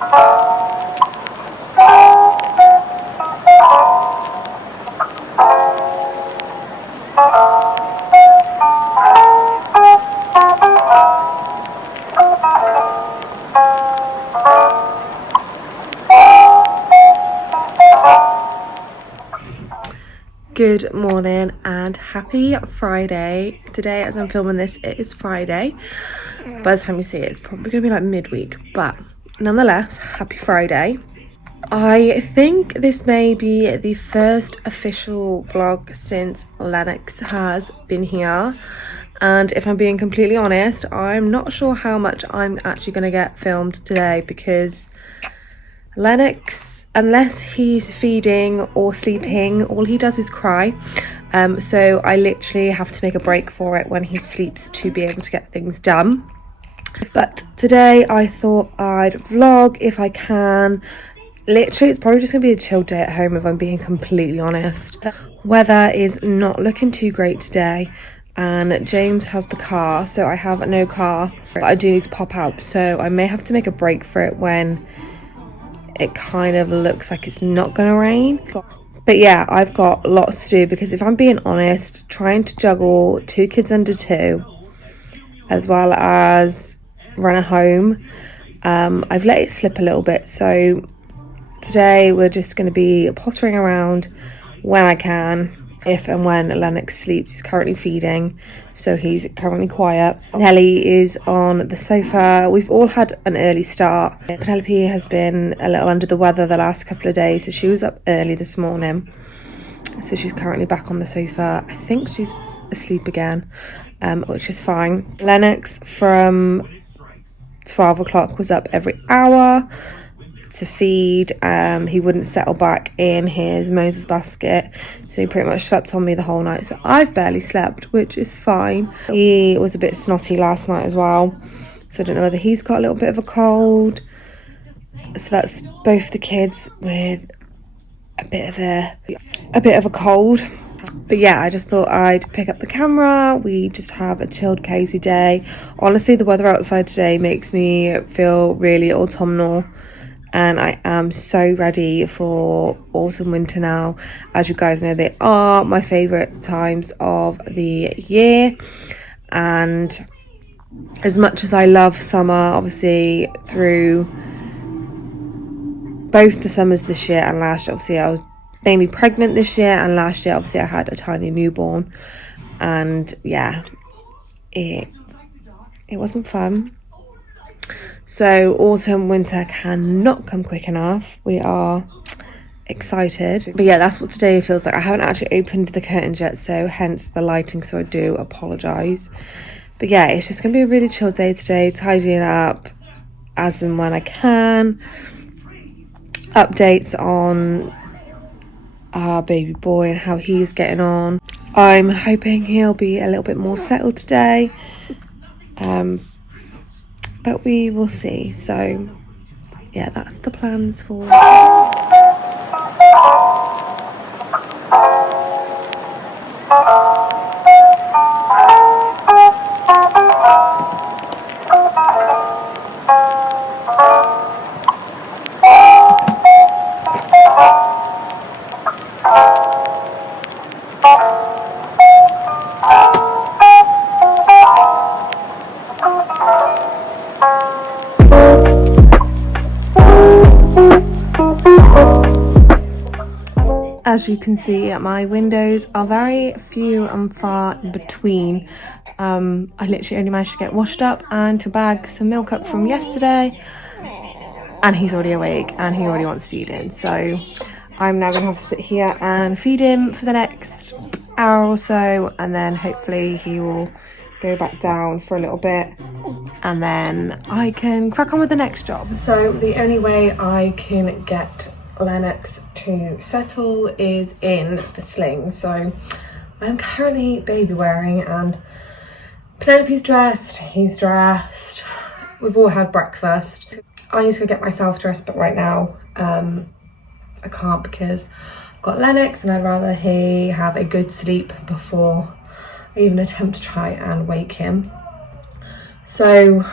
Good morning and happy Friday. Today, as I'm filming this, it is Friday. By the time you see it, it's probably gonna be like midweek, but nonetheless, happy Friday. I think this may be the first official vlog since Lennox has been here, and if I'm being completely honest, I'm not sure how much I'm actually gonna get filmed today because Lennox, unless he's feeding or sleeping, all he does is cry. So I literally have to make a break for it when he sleeps to be able to get things done. But today I thought I'd vlog if I can. Literally, it's probably just gonna be a chill day at home if I'm being completely honest. The weather is not looking too great today, and James has the car, so I have no car, but I do need to pop out, so I may have to make a break for it when it kind of looks like it's not gonna rain. But yeah, I've got lots to do because if I'm being honest, trying to juggle 2 kids under 2 as well as run a home, I've let it slip a little bit. So today we're just going to be pottering around when I can, if and when Lennox sleeps. He's currently feeding, so he's currently quiet. Nelly is on the sofa. We've all had an early start. Penelope has been a little under the weather the last couple of days, so she was up early this morning. So she's currently back on the sofa. I think she's asleep again, which is fine. Lennox from 12 o'clock was up every hour to feed. He wouldn't settle back in his Moses basket, so he pretty much slept on me the whole night. So I've barely slept, which is fine. He was a bit snotty last night as well, so I don't know whether he's got a little bit of a cold. So that's both the kids with a bit of a cold. But yeah, I just thought I'd pick up the camera. We just have a chilled, cozy day. Honestly, the weather outside today makes me feel really autumnal, and I am so ready for autumn, winter now. As you guys know, they are my favourite times of the year, and as much as I love summer, obviously through both the summers this year and last year, obviously I was mainly pregnant this year, and last year obviously I had a tiny newborn, and yeah, it wasn't fun. So autumn, winter cannot come quick enough. We are excited. But yeah, that's what today feels like. I haven't actually opened the curtains yet, so hence the lighting, so I do apologise. But yeah, it's just going to be a really chill day today, tidying up as and when I can. Updates on our baby boy and how he's getting on. I'm hoping he'll be a little bit more settled today. But we will see. So yeah, that's the plans for As you can see, my windows are very few and far in between. I literally only managed to get washed up and to bag some milk up from yesterday, and he's already awake and he already wants feeding. So I'm now going to have to sit here and feed him for the next hour or so, and then hopefully he will go back down for a little bit, and then I can crack on with the next job. So the only way I can get Lennox to settle is in the sling. So I'm currently baby wearing, and Penelope's dressed, he's dressed, we've all had breakfast. I need to go get myself dressed, but right now I can't because I've got Lennox and I'd rather he have a good sleep before I even attempt to try and wake him. So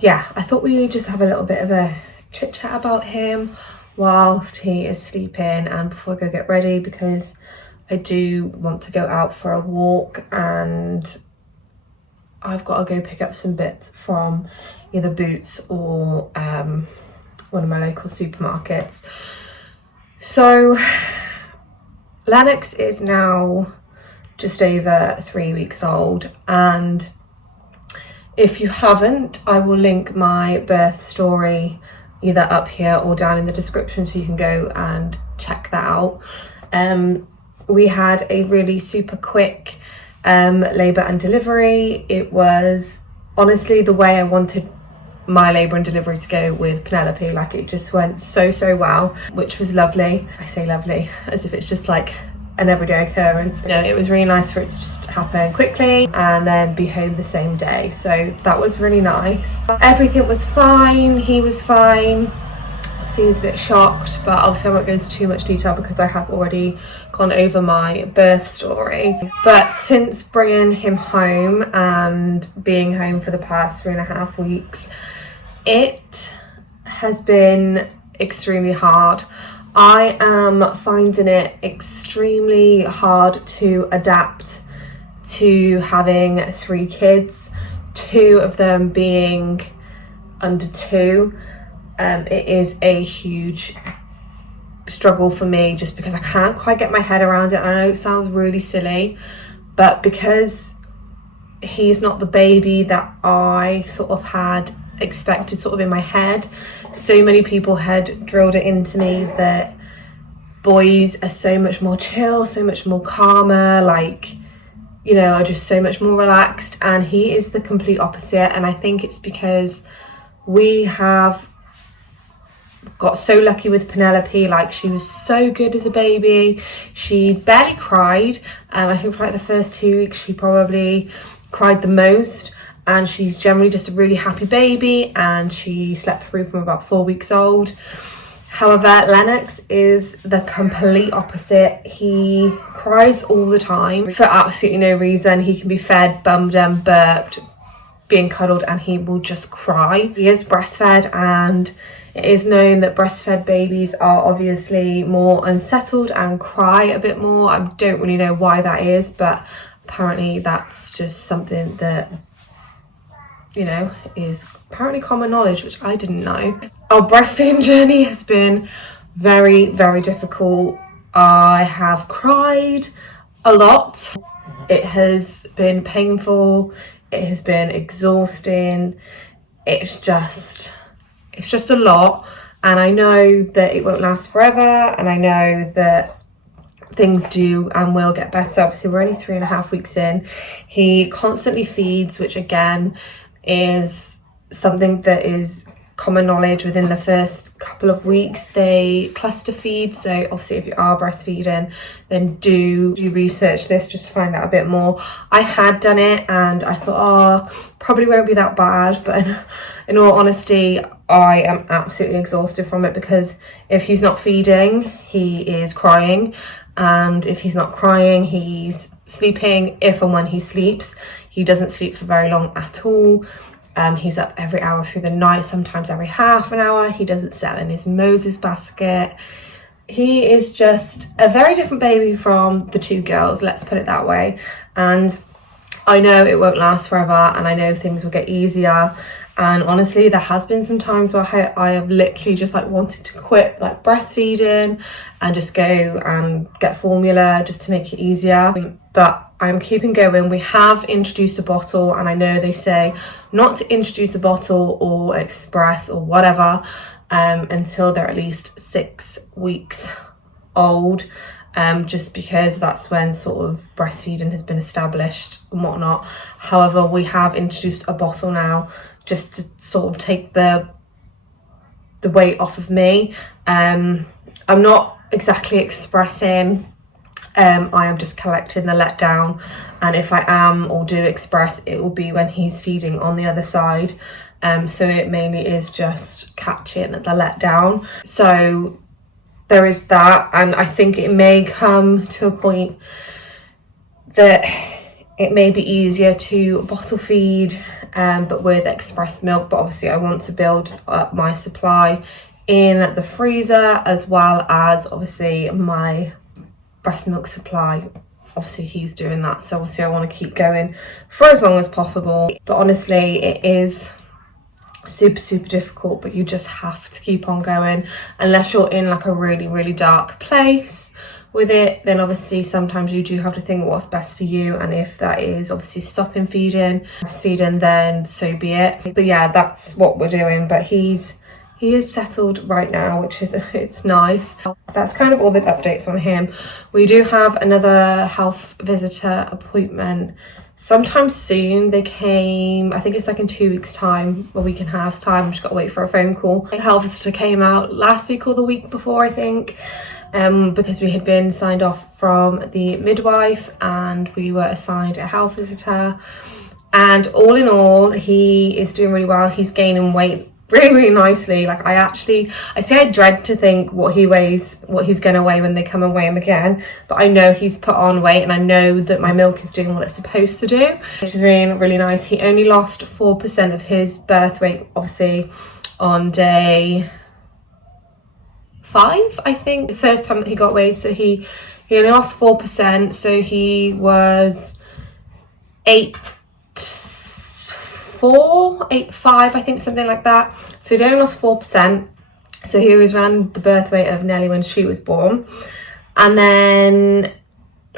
yeah, I thought we'd just have a little bit of a chit chat about him whilst he is sleeping and before I go get ready, because I do want to go out for a walk and I've got to go pick up some bits from either Boots or one of my local supermarkets. So Lennox is now just over 3 weeks old, and if you haven't, I will link my birth story either up here or down in the description so you can go and check that out. We had a really super quick labour and delivery. It was honestly the way I wanted my labour and delivery to go with Penelope. Like, it just went so well, which was lovely. I say lovely as if it's just like an everyday occurrence. You know, it was really nice for it to just happen quickly and then be home the same day, so that was really nice. Everything was fine, he was fine. He was a bit shocked, but obviously I won't go into too much detail because I have already gone over my birth story. But since bringing him home and being home for the past 3.5 weeks, it has been extremely hard. I am finding it extremely hard to adapt to having 3 kids, 2 of them being under 2. It is a huge struggle for me just because I can't quite get my head around it. I know it sounds really silly, but because he's not the baby that I sort of had expected sort of in my head, so many people had drilled it into me that boys are so much more chill, so much more calmer, like, you know, are just so much more relaxed, and he is the complete opposite. And I think it's because we have got so lucky with Penelope. Like, she was so good as a baby. She barely cried. I think for like the first 2 weeks she probably cried the most, and she's generally just a really happy baby, and she slept through from about 4 weeks old. However, Lennox is the complete opposite. He cries all the time for absolutely no reason. He can be fed, bummed and burped, being cuddled, and he will just cry. He is breastfed, and it is known that breastfed babies are obviously more unsettled and cry a bit more. I don't really know why that is, but apparently that's just something that, you know, is apparently common knowledge, which I didn't know. Our breastfeeding journey has been very difficult. I have cried a lot. It has been painful. It has been exhausting. It's just a lot, and I know that it won't last forever, and I know that things do and will get better. Obviously we're only 3.5 weeks in. He constantly feeds, which again is something that is common knowledge. Within the first couple of weeks they cluster feed, so obviously if you are breastfeeding, then do research this just to find out a bit more. I had done it and I thought, oh, probably won't be that bad, but in all honesty I am absolutely exhausted from it, because if he's not feeding he is crying, and if he's not crying he's sleeping. If and when he sleeps, he doesn't sleep for very long at all. He's up every hour through the night, sometimes every half an hour. He doesn't settle in his Moses basket. He is just a very different baby from the 2 girls, let's put it that way. And I know it won't last forever, and I know things will get easier. And honestly, there has been some times where I have literally just like wanted to quit like breastfeeding and just go and get formula just to make it easier. But I'm keeping going. We have introduced a bottle, and I know they say not to introduce a bottle or express or whatever until they're at least 6 weeks old, just because that's when sort of breastfeeding has been established and whatnot. However, we have introduced a bottle now just to sort of take the weight off of me. I'm not exactly expressing. I am just collecting the letdown, and if I am or do express, it will be when he's feeding on the other side. So it mainly is just catching the letdown. So there is that, and I think it may come to a point that it may be easier to bottle feed but with express milk. But obviously I want to build up my supply in the freezer, as well as obviously my breast milk supply. Obviously he's doing that, so obviously I want to keep going for as long as possible. But honestly, it is super difficult, but you just have to keep on going. Unless you're in like a really dark place with it, then obviously sometimes you do have to think what's best for you, and if that is obviously stopping breastfeeding, then so be it. But yeah, that's what we're doing. But he is settled right now, which is, it's nice. That's kind of all the updates on him. We do have another health visitor appointment sometime soon. They came, I think it's like in 2 weeks time, a week and a half's time. I've just got to wait for a phone call. The health visitor came out last week or the week before, I think, because we had been signed off from the midwife and we were assigned a health visitor. And all in all, he is doing really well. He's gaining weight really nicely. Like I dread to think what he's gonna weigh when they come and weigh him again, but I know he's put on weight, and I know that my milk is doing what it's supposed to do, which is really nice. He only lost 4% of his birth weight, obviously on day 5, I think, the first time that he got weighed. So he only lost 4%, so he was 8.5, I think, something like that. So he only lost 4%. So he was around the birth weight of Nelly when she was born. And then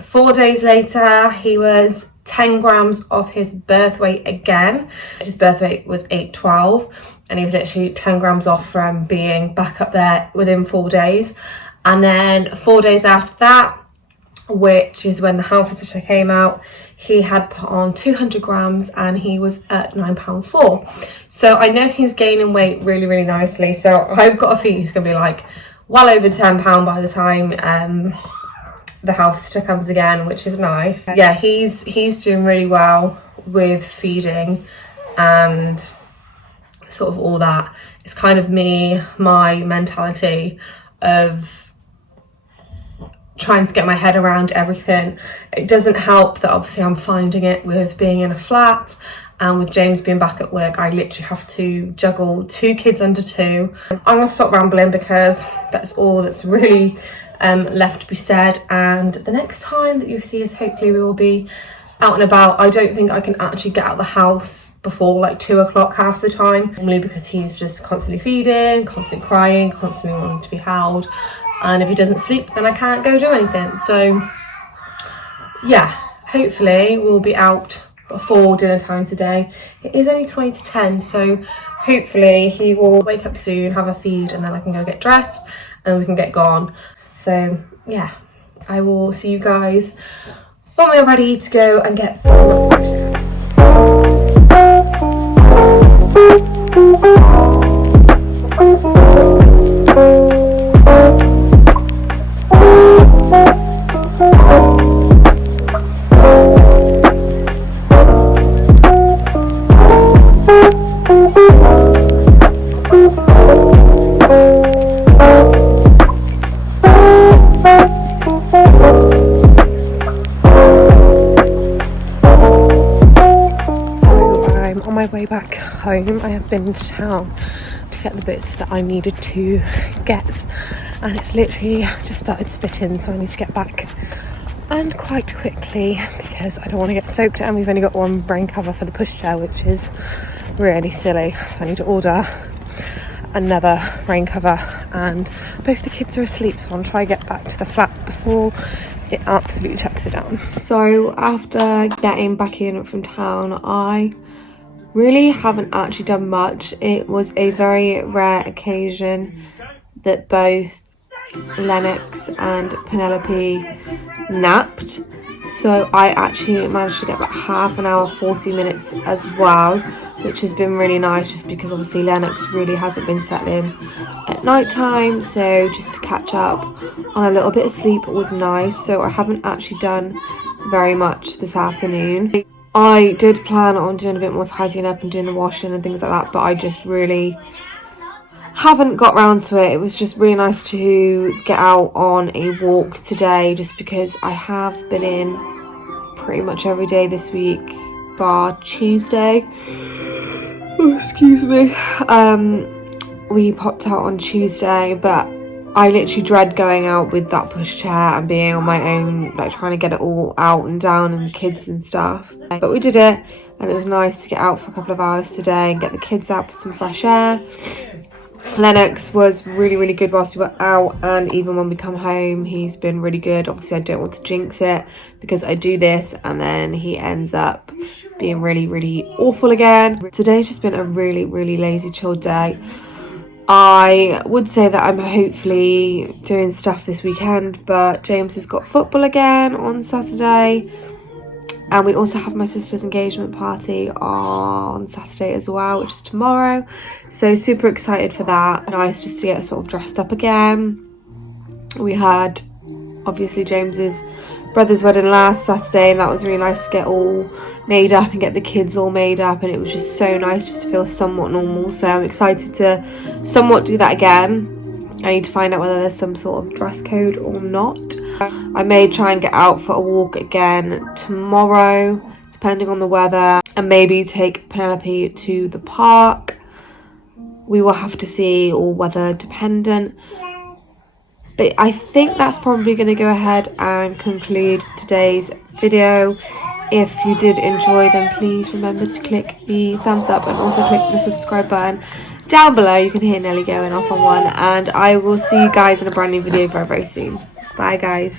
4 days later, he was 10 grams off his birth weight again. His birth weight was 8.12, and he was literally 10 grams off from being back up there within 4 days. And then 4 days after that, which is when the health visitor came out, he had put on 200 grams and he was at £9.4. So I know he's gaining weight really nicely. So I've got a feeling he's gonna be like well over £10 by the time the health visitor comes again, which is nice. Yeah, he's doing really well with feeding and sort of all that. It's kind of my mentality of trying to get my head around everything. It doesn't help that obviously I'm finding it with being in a flat and with James being back at work. I literally have to juggle 2 kids under 2. I'm gonna stop rambling because that's all that's really left to be said, and the next time that you see us, hopefully we will be out and about. I don't think I can actually get out of the house before like 2 o'clock half the time, normally because he's just constantly feeding, constantly crying, constantly wanting to be held. And if he doesn't sleep, then I can't go do anything. So yeah, hopefully we'll be out before dinner time today. It is only 20 to 10, so hopefully he will wake up soon, have a feed, and then I can go get dressed and we can get gone. So yeah, I will see you guys when we're ready to go and get some fresh air. Way back home, I have been to town to get the bits that I needed to get, and it's literally just started spitting, so I need to get back and quite quickly because I don't want to get soaked, and we've only got one rain cover for the pushchair, which is really silly, so I need to order another rain cover, and both the kids are asleep, so I'll try to get back to the flat before it absolutely chucks it down. So after getting back in from town, I really haven't actually done much. It was a very rare occasion that both Lennox and Penelope napped, so I actually managed to get about half an hour, 40 minutes as well, which has been really nice, just because obviously Lennox really hasn't been settling at night time, so just to catch up on a little bit of sleep was nice. So I haven't actually done very much this afternoon. I did plan on doing a bit more tidying up and doing the washing and things like that, but I just really haven't got round to it. It was just really nice to get out on a walk today, just because I have been in pretty much every day this week bar Tuesday. Oh, excuse me. We popped out on Tuesday, but I literally dread going out with that pushchair and being on my own, like trying to get it all out and down and the kids and stuff. But we did it, and it was nice to get out for a couple of hours today and get the kids out for some fresh air. Lennox was really good whilst we were out, and even when we come home he's been really good. Obviously I don't want to jinx it because I do this and then he ends up being really awful again. Today's just been a really lazy chilled day. I would say that I'm hopefully doing stuff this weekend, but James has got football again on Saturday. And we also have my sister's engagement party on Saturday as well, which is tomorrow. So super excited for that. Nice just to get sort of dressed up again. We had obviously James's brother's wedding last Saturday, and that was really nice to get all made up and get the kids all made up, and it was just so nice just to feel somewhat normal. So I'm excited to somewhat do that again. I need to find out whether there's some sort of dress code or not. I may try and get out for a walk again tomorrow, depending on the weather, and maybe take Penelope to the park. We will have to see, or weather dependent. But I think that's probably going to go ahead and conclude today's video. If you did enjoy, then please remember to click the thumbs up and also click the subscribe button down below. You can hear Nelly going off on one, and I will see you guys in a brand new video very soon. Bye guys.